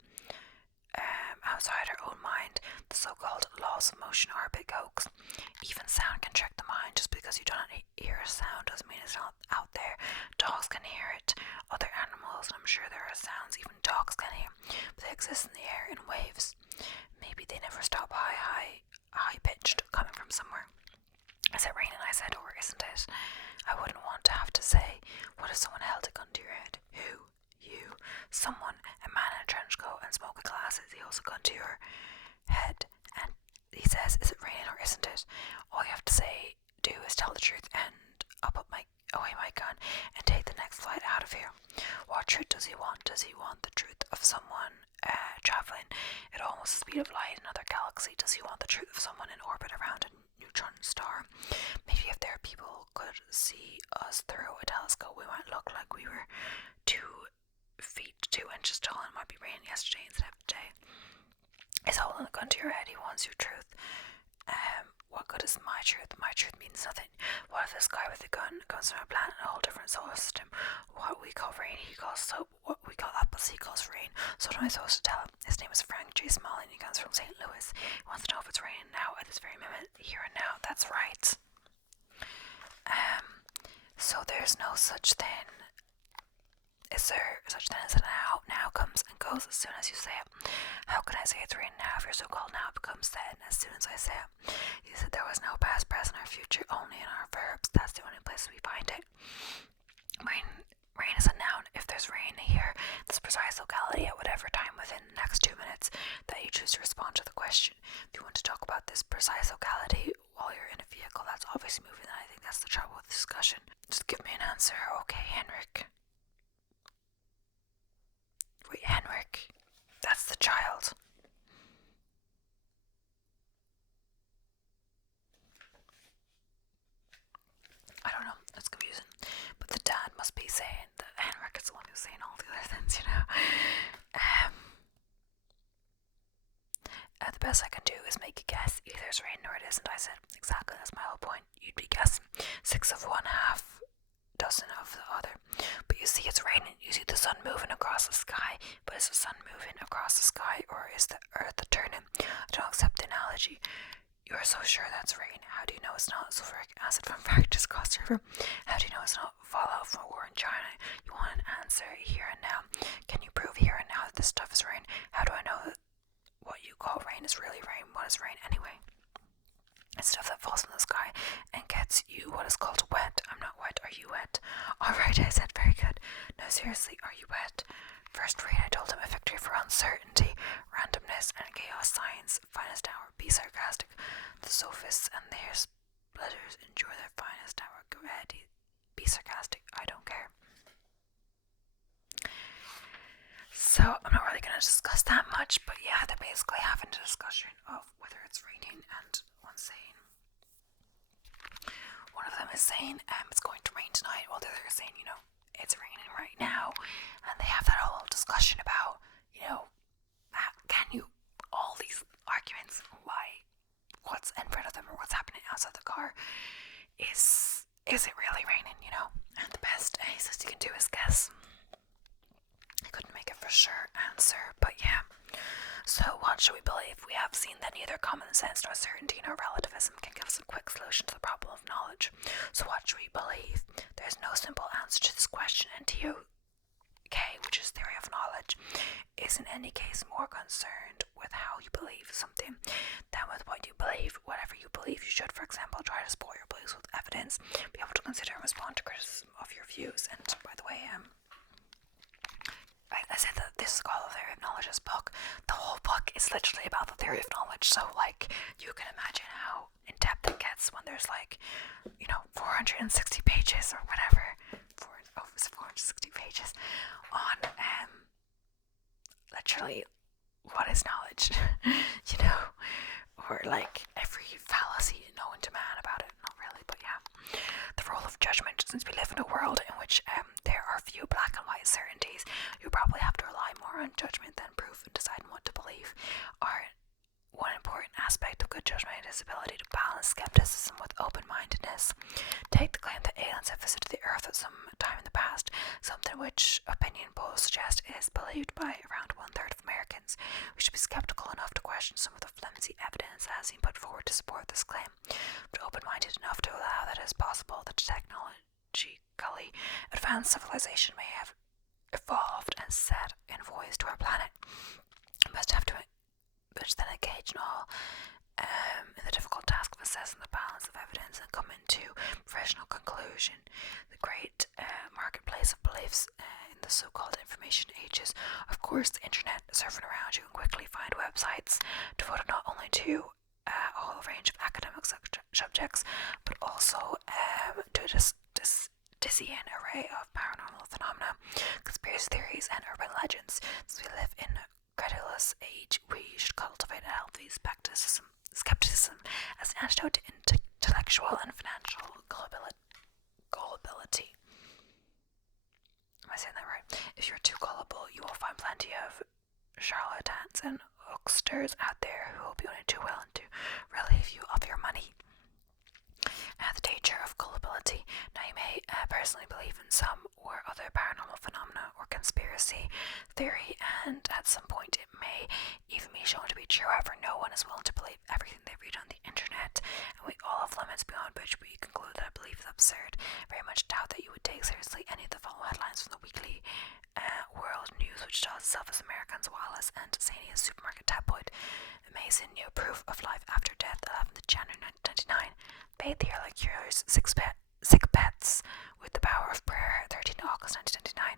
outside our own mind. The so-called laws of motion are a big hoax. Even sound can trick the mind. Just because you don't hear a sound doesn't mean it's not out there. Dogs can hear it, other animals, and I'm sure there are sounds even dogs can hear, but they exist in the air in waves. Maybe they never stop high-pitched, coming from somewhere. Is it raining, I said, or isn't it? I wouldn't want to have to say. What if someone held a gun to your head? Who? You. Someone, a man in a trench coat and smoking glasses. He holds a gun to your head and he says, is it raining or isn't it? All you have to do is tell the truth, and I'll put away my gun and take the next flight out of here. What truth does he want? Does he want the truth of someone traveling at almost the speed of light in another galaxy? Does he want the truth of someone in orbit around a neutron star? Maybe if there people could see us through a telescope, we might look like we were 2 feet 2 inches tall, and it might be raining yesterday instead of today. Is holding a gun to your head. He wants your truth. What good is my truth? My truth means nothing. What if this guy with the gun comes from a planet in a whole different solar system? What we call rain, he calls soap. What we call apples, he calls rain. So what am I supposed to tell him? His name is Frank J. Small, and he comes from St. Louis. He wants to know if it's raining now, at this very moment, here and now. That's right. So there's no such thing. Is there such thing as a now comes and goes as soon as you say it? How can I say it's raining now if your so-called now becomes then as soon as I say it? You said there was no past, present, or future, only in our verbs. That's the only place we find it. Rain is a noun. If there's rain here, this precise locality at whatever time within the next 2 minutes that you choose to respond to the question. If you want to talk about this precise locality while you're in a vehicle that's obviously moving, then I think that's the trouble with the discussion. Just give me an answer. Okay, Henrik. Wait, Henrik. That's the child. I don't know, it's confusing. But the dad must be saying that Henrik is the one who's saying all the other things, The best I can do is make a guess. Either it's raining or it isn't, I said. Exactly, that's my whole point. You'd be guessing 6 of one, half dozen of the other. But you see it's raining. You see the sun moving across the sky. But is the sun moving across the sky, or is the earth turning? I don't accept the analogy. You're so sure that's rain. How do you know it's not sulfuric acid from factories across the river? How do you know it's not fallout from a war in China? You want an answer here and now. Can you prove here and now that this stuff is rain? How do I know that what you call rain is really rain? What is rain anyway? It's stuff that falls from the sky and gets you what is called wet. I'm not wet. Are you wet? Alright, I said. Very good. No, seriously, are you wet? First read, I told him, a victory for uncertainty, randomness, and chaos science. Finest hour, be sarcastic. The sophists and their splitters enjoy their finest hour. Go ahead, be sarcastic. I don't care. So I'm not really going to discuss that much, but yeah, they're basically having a discussion of whether it's raining, and one of them is saying it's going to rain tonight, while the other is saying, it's raining right now, and they have that whole discussion about, can you, all these arguments, why, what's in front of them or what's happening outside the car, is it really raining, and the best answers you can do is guess. I couldn't make a for sure answer, but yeah. So what should we believe? We have seen that neither common sense nor certainty nor relativism can give us a quick solution to the problem of knowledge. So what should we believe? There's no simple answer to this question, and TOK, which is theory of knowledge, is in any case more concerned with how you believe something than with what you believe. Whatever you believe, you should, for example, try to support your beliefs with evidence, be able to consider and respond to criticism of your views. And by the way, I said that this is called The Theory of Knowledge's book. The whole book is literally about the theory of knowledge, so you can imagine how in depth it gets when there's 460 pages or whatever. 460 pages on literally what is knowledge, or every fallacy known to man about it. Not really, but yeah. The role of judgment, since we live in a world in which there are few black and white certainties, you probably have to rely more on judgment than proof in deciding what to believe. One important aspect of good judgment is ability to balance skepticism with open-mindedness. Take the claim that aliens have visited the Earth at some time in the past, something which opinion polls suggest is believed by around 1/3 of Americans. We should be skeptical enough to question some of the flimsy evidence that has been put forward to support this claim, but open-minded enough to allow that it is possible that technologically advanced civilization may have evolved and set in voice to our planet. We must have to then engage in the difficult task of assessing the balance of evidence and come into professional conclusion. The great marketplace of beliefs in the so-called information ages. Of course, the internet surfing around, you can quickly find websites devoted not only to a whole range of academic subjects, but also to this dizzying array of paranormal phenomena, conspiracy theories, and urban legends. Since we live in a credulous age, we should cultivate a healthy skepticism as an antidote to intellectual and financial gullibility. Am I saying that right? If you're too gullible, you will find plenty of charlatans and hucksters out there who will be only too willing to relieve you of your money. The danger of gullibility. Now, you may personally believe in some or other paranormal phenomena or conspiracy theory, and at some point it may even be shown to be true. However, no one is willing to believe everything they read on the internet, and we all have limits beyond which we conclude that a belief is absurd. Very much doubt that you would take seriously any of the following headlines from the weekly World News, which tells itself as Americans' Wallace and zany supermarket tabloid. Amazing new proof of life after death, 11th January 1999. Bathe the early cures, sick pets with the power of prayer, 13th August 1999.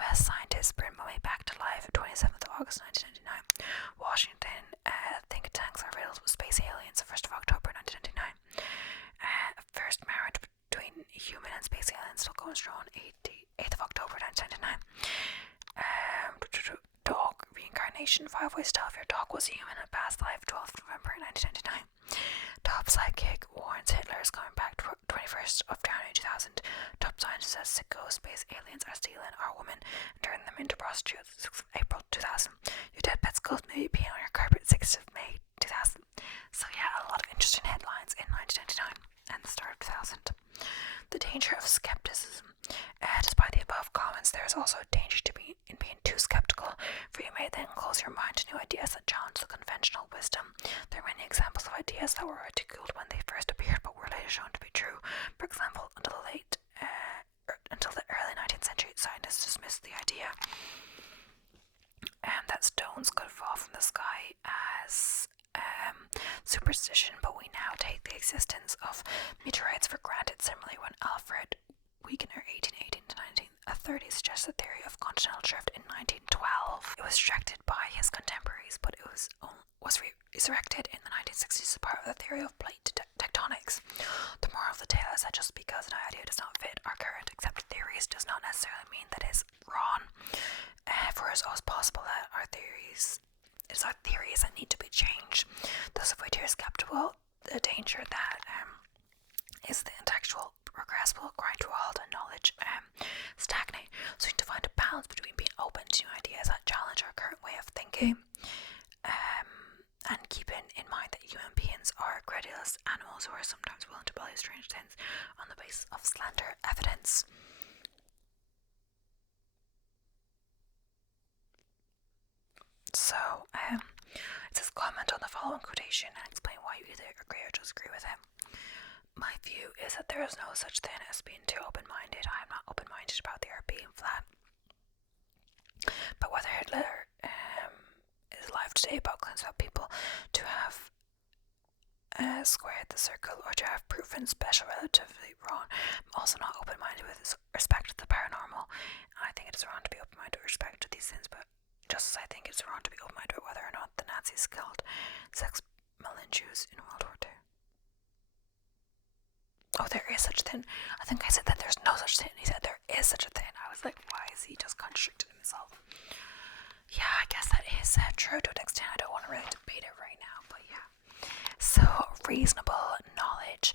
U.S. scientists bring mummy back to life, 27th August 1999. Washington think tanks are riddled with space aliens, 1st of October 1999. First marriage between human and space aliens still going strong, 8th of October 1999. Dog reincarnation, 5 ways to tell if your dog was human in a past life, 12th November 1999. Top sidekick warns Hitler is coming back, 21st of January 2000. Top scientist says sicko space aliens are stealing our women and turning them into prostitutes, 6th of April 2000. Your dead pet's ghost may be peeing on your carpet, 6th of May 2000. So yeah, a lot of interesting headlines in 1999 and the start of 2000. The danger of skepticism. Despite the above comments, there is also a danger in being too skeptical, for you may then close your mind to new ideas that challenge the conventional wisdom. There are many examples of ideas that were ridiculed when they first appeared, but were later shown to be true. For example, until the early 19th century, scientists dismissed the idea that stones could fall from the sky as superstition, but we now take the existence of meteorites for granted. Similarly, when Alfred Wegener, 1818 to 1930, authorities suggest the theory of continental drift in 1912. It was rejected by his contemporaries, but it was resurrected in the 1960s as part of the theory of plate tectonics. The moral of the tale is that just because an idea does not fit our current accepted theories does not necessarily mean that it's wrong. For it is always possible that it's our theories that need to be changed. Thus, if we are skeptical, the danger that is the intellectual progress will grind to a halt and knowledge stagnate. So we need to find a balance between being open to new ideas that challenge our current way of thinking, and keeping in mind that human beings are credulous animals who are sometimes willing to believe strange things on the basis of slender evidence. So, it says comment on the following quotation and explain why you either agree or disagree with him. My view is that there is no such thing as being too open-minded. I am not open-minded about the earth being flat. But whether Hitler is alive today about claims about people to have squared the circle or to have proven special relatively wrong, I'm also not open-minded with respect to the paranormal. I think it is wrong to be open-minded with respect to these things, but just as I think it's wrong to be open-minded about whether or not the Nazis killed 6 million Jews in World War II. Oh, there is such a thing. I think I said that there's no such thing. He said there is such a thing. I was like, why is he just contradicting himself? Yeah, I guess that is true to an extent. I don't want to really debate it right now, but yeah. So, reasonable knowledge.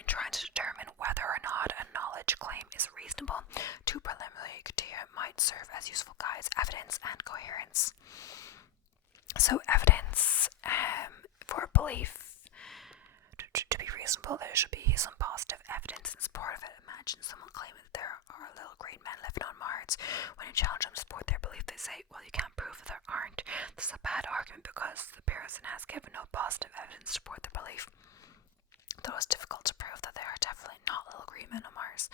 In trying to determine whether or not a knowledge claim is reasonable, 2 preliminary criteria might serve as useful guides: evidence and coherence. So, evidence for belief. To be reasonable, there should be some positive evidence in support of it. Imagine someone claiming that there are little green men living on Mars. When you challenge them to support their belief, they say, well, you can't prove that there aren't. This is a bad argument because the person has given no positive evidence to support their belief. Though it's difficult to prove that there are definitely not little green men on Mars.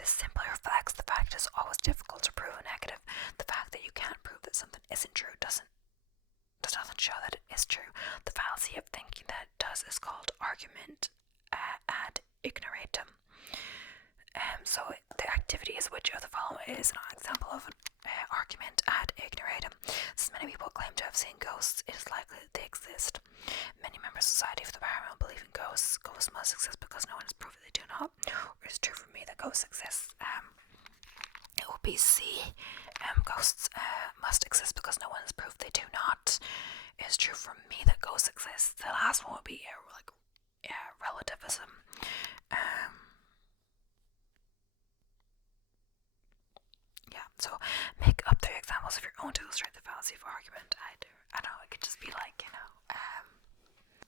This simply reflects the fact it is always difficult to prove a negative. The fact that you can't prove that something isn't true does nothing show that it is true. The fallacy of thinking that it does is called argument ad ignoratum. So the activity is which of the following is an example of an argument ad ignoratum. Since many people claim to have seen ghosts, it is likely that they exist. Many members of society for the paranormal believe in ghosts. Ghosts must exist because no one has proved they do not. Or it is true for me that ghosts exist. It will be C. Ghosts must exist because no one has proved they do not. It is true for me that ghosts exist. The last one would be relativism. So make up 3 examples of your own to illustrate the fallacy of argument. I don't know, it could just be like,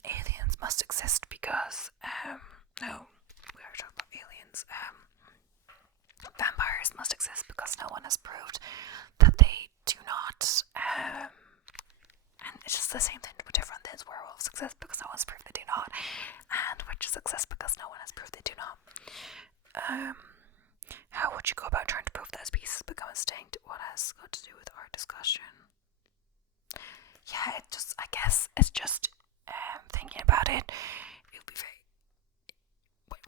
aliens must exist because, no, we already talked about aliens. Vampires must exist because no one has proved that they do not. And it's just the same thing but different things. Werewolves exist because no one's proved they do not. And witches exist because no one has proved they do not. How would you go about trying to prove that species become extinct? What has got to do with our discussion? Yeah, I guess it's just thinking about it. It would be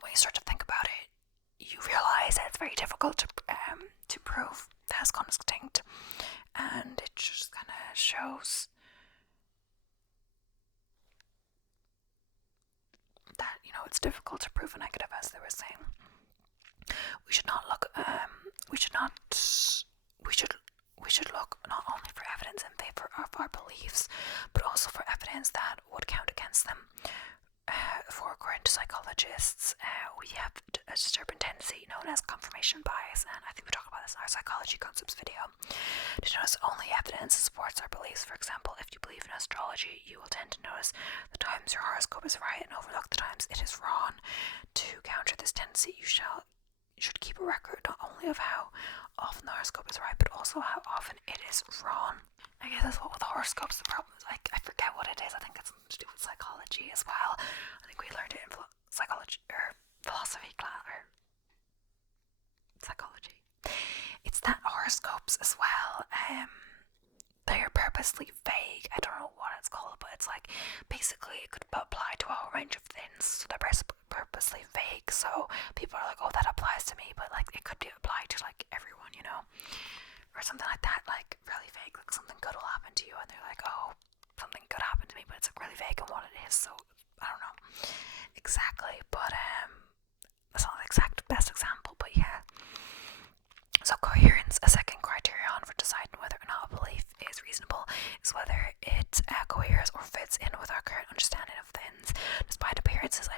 when you start to think about it, you realize that it's very difficult to prove that it's gone extinct, and it just kind of shows that it's difficult to prove a negative, as they were saying. We should look not only for evidence in favor of our beliefs, but also for evidence that would count against them. For according to psychologists, we have a disturbing tendency known as confirmation bias, and I think we talked about this in our psychology concepts video, to notice only evidence that supports our beliefs. For example, if you believe in astrology, you will tend to notice the times your horoscope is right and overlook the times it is wrong. To counter this tendency, you should keep a record not only of how often the horoscope is right, but also how often it is wrong. I guess that's what with horoscopes the problem is. I forget what it is. I think it's something to do with psychology as well. I think we learned it in psychology or philosophy class or psychology. It's that horoscopes as well, they are purposely vague. I don't know what it's called, but it's like Basically, it could apply to a whole range of things, so they're purposely vague, so people are like, oh, that applies to me, but like it could be applied to like everyone, you know, or something like that, like really vague, like something good will happen to you, and they're like, oh, something good happened to me, but it's like really vague on what it is, so I don't know exactly, but that's not the exact best example, but yeah. So coherence, a second criterion for deciding whether or not a belief is reasonable, is whether it coheres or fits in with our current understanding of things. Despite appearances, I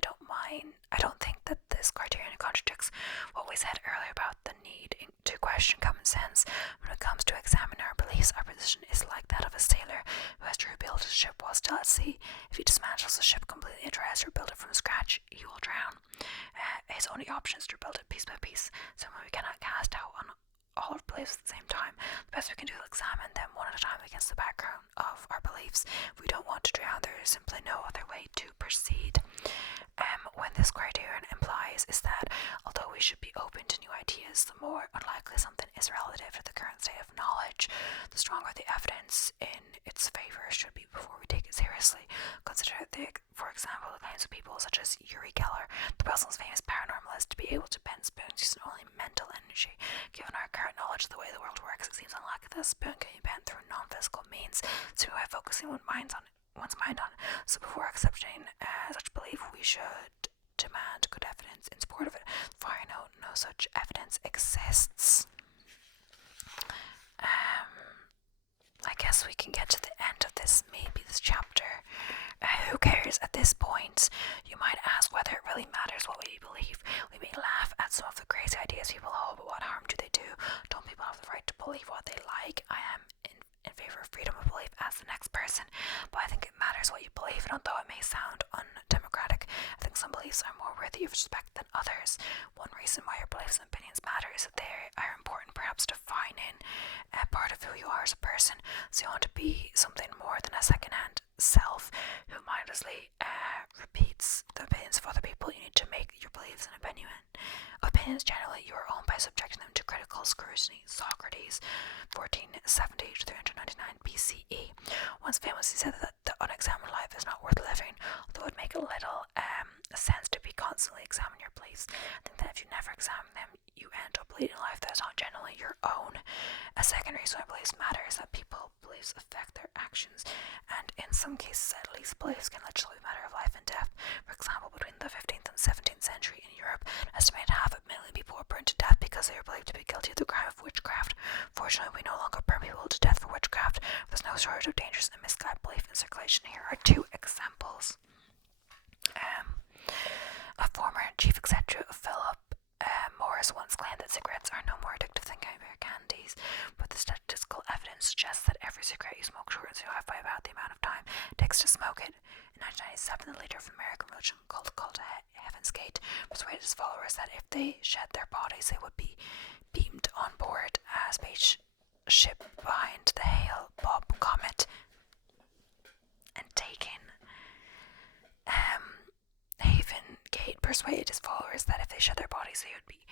don't think that this criterion contradicts what we said earlier about the need to question common sense. When it comes to examining our beliefs, our position is like that of a sailor who has to rebuild his ship while still at sea. If he dismantles the ship completely and tries to rebuild it from scratch, he will drown. His only option is to rebuild it piece by piece. So we cannot cast out on all our beliefs at the same time. The best we can do is examine them one at a time against the background of our beliefs. If we don't want to drown, there is simply no other way to proceed. When this criterion implies is that although we should be open to new ideas, the more unlikely something is relative to the current state of knowledge, the stronger the evidence in its favor should be before we take it seriously. Consider, for example, the claims of people such as Uri Geller, the Brussels famous paranormalist, to be able to bend spoons using only mental energy. Given our current knowledge of the way the world works, it seems unlikely that a spoon can be bent through non-physical means, so by focusing one's mind on it. So before accepting such belief, we should demand good evidence in support of it. For I know no such evidence exists. I guess we can get to the end of this chapter. Who cares at this point? You might ask whether it really matters what we believe. We may laugh at some of the crazy ideas people hold, but what harm do they do? Don't people have the right to believe what they like? I am in favor of freedom of belief as the next person, but I think it matters what you believe, and although it may sound undemocratic, I think some beliefs are more worthy of respect than others. One reason why your beliefs and opinions matter is that they are important, perhaps defining a part of who you are as a person. So you want to be something more than a second-hand self who mindlessly repeats the opinions of other people. You need to make your beliefs and opinions generally your own by subjecting them to critical scrutiny. Socrates, 1470 to 399 BCE, once famously said that the unexamined life is not worth living, although it would make a little sense to be constantly examining your beliefs. I think that if you never examine them, you end up leading a life that is not generally your own. A second reason why beliefs matter is that people's beliefs affect their actions, and in some cases at least, beliefs can literally matter of life and death. For example, between the 15th and 17th century in Europe, an estimated 500,000 people were burned to death because they were believed to be guilty of the crime of witchcraft. Fortunately, we no longer burn people to death for witchcraft. There's no shortage of dangerous and misguided belief in circulation. Here are two examples. A former chief executive of Philip Morris once claimed that cigarettes are no more addictive than gummy candies, but the statistical evidence suggests that every cigarette you smoke shortens your life by about the amount of time it takes to smoke it. In 1997, the leader of an American religion called Heaven's Gate persuaded his followers that if they shed their bodies, they would be beamed on board a spaceship behind the Hale-Bopp comet and taken. Haven Gate persuaded his followers that if they shed their bodies, they would be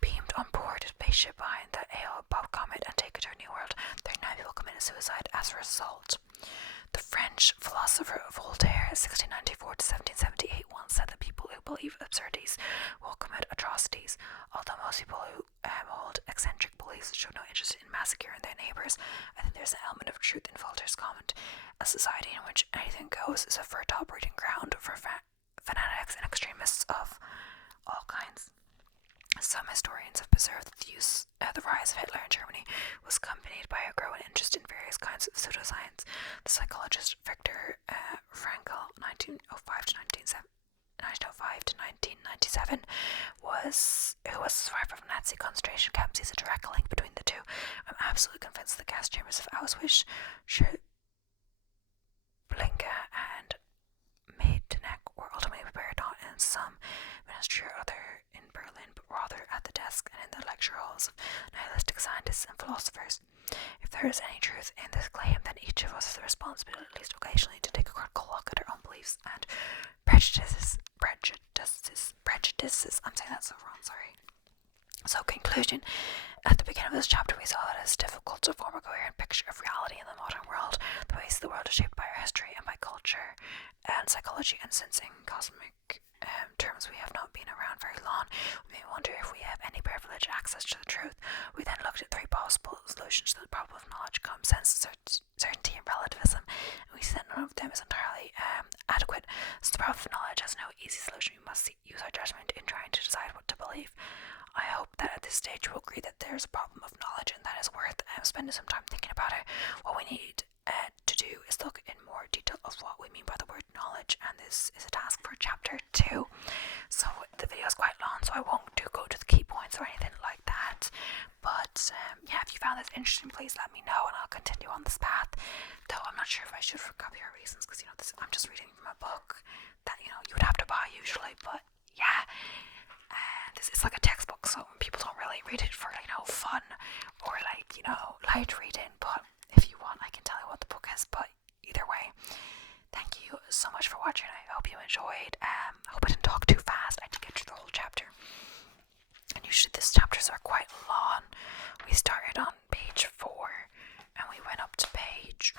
beamed on board a spaceship behind the Hale-Bopp comet and take it to a new world. 39 people committed suicide as a result. The French philosopher Voltaire, 1694 to 1778, once said that people who believe absurdities will commit atrocities. Although most people who hold eccentric beliefs show no interest in massacring their neighbours, I think there's an element of truth in Voltaire's comment. A society in which anything goes is a fertile breeding ground for fanatics and extremists of all kinds. Some historians have preserved that the rise of Hitler in Germany was accompanied by a growing interest in various kinds of pseudoscience. The psychologist Viktor Frankl, 1905 to 1997, who was a survivor of Nazi concentration camps, sees a direct link between the two. I'm absolutely convinced the gas chambers of Auschwitz, Treblinka, and Majdanek were ultimately prepared not in some ministry or other in Berlin, but rather at the desk and in the lecture halls of nihilistic scientists and philosophers. If there is any truth in this claim, then each of us has the responsibility, at least occasionally, to take a critical look at our own beliefs and prejudices. I'm saying that so wrong, sorry. So, conclusion. At the beginning of this chapter, we saw that it's difficult to form a coherent picture of reality in the modern world. The ways the world is shaped by our history and by culture. and psychology and since in cosmic terms we have not been around very long, we may wonder if we have any privileged access to the truth. We then looked at three possible solutions to the problem of knowledge: common sense, certainty, and relativism, and we see that none of them is entirely adequate. So the problem of knowledge has no easy solution. We must use our judgment in trying to decide what to believe. I hope that at this stage we'll agree that there's a problem of knowledge and that is worth spending some time thinking about it. What we need to do is look in more detail of what we mean by the word knowledge, and this is a task for chapter 2. So the video is quite long, so I won't go to the key points or anything like that. But yeah, if you found this interesting, please let me know and I'll continue on this path. Though I'm not sure if I should for copyright reasons, because I'm just reading from a book that you would have to buy usually. But yeah, this is like a textbook, so people don't really read it for fun or light reading. But if you want, I can tell you what the book is. But either way, thank you so much for watching. I hope you enjoyed. I hope I didn't talk too fast. I did get through the whole chapter, and usually these chapters are quite long. We started on page 4 and we went up to page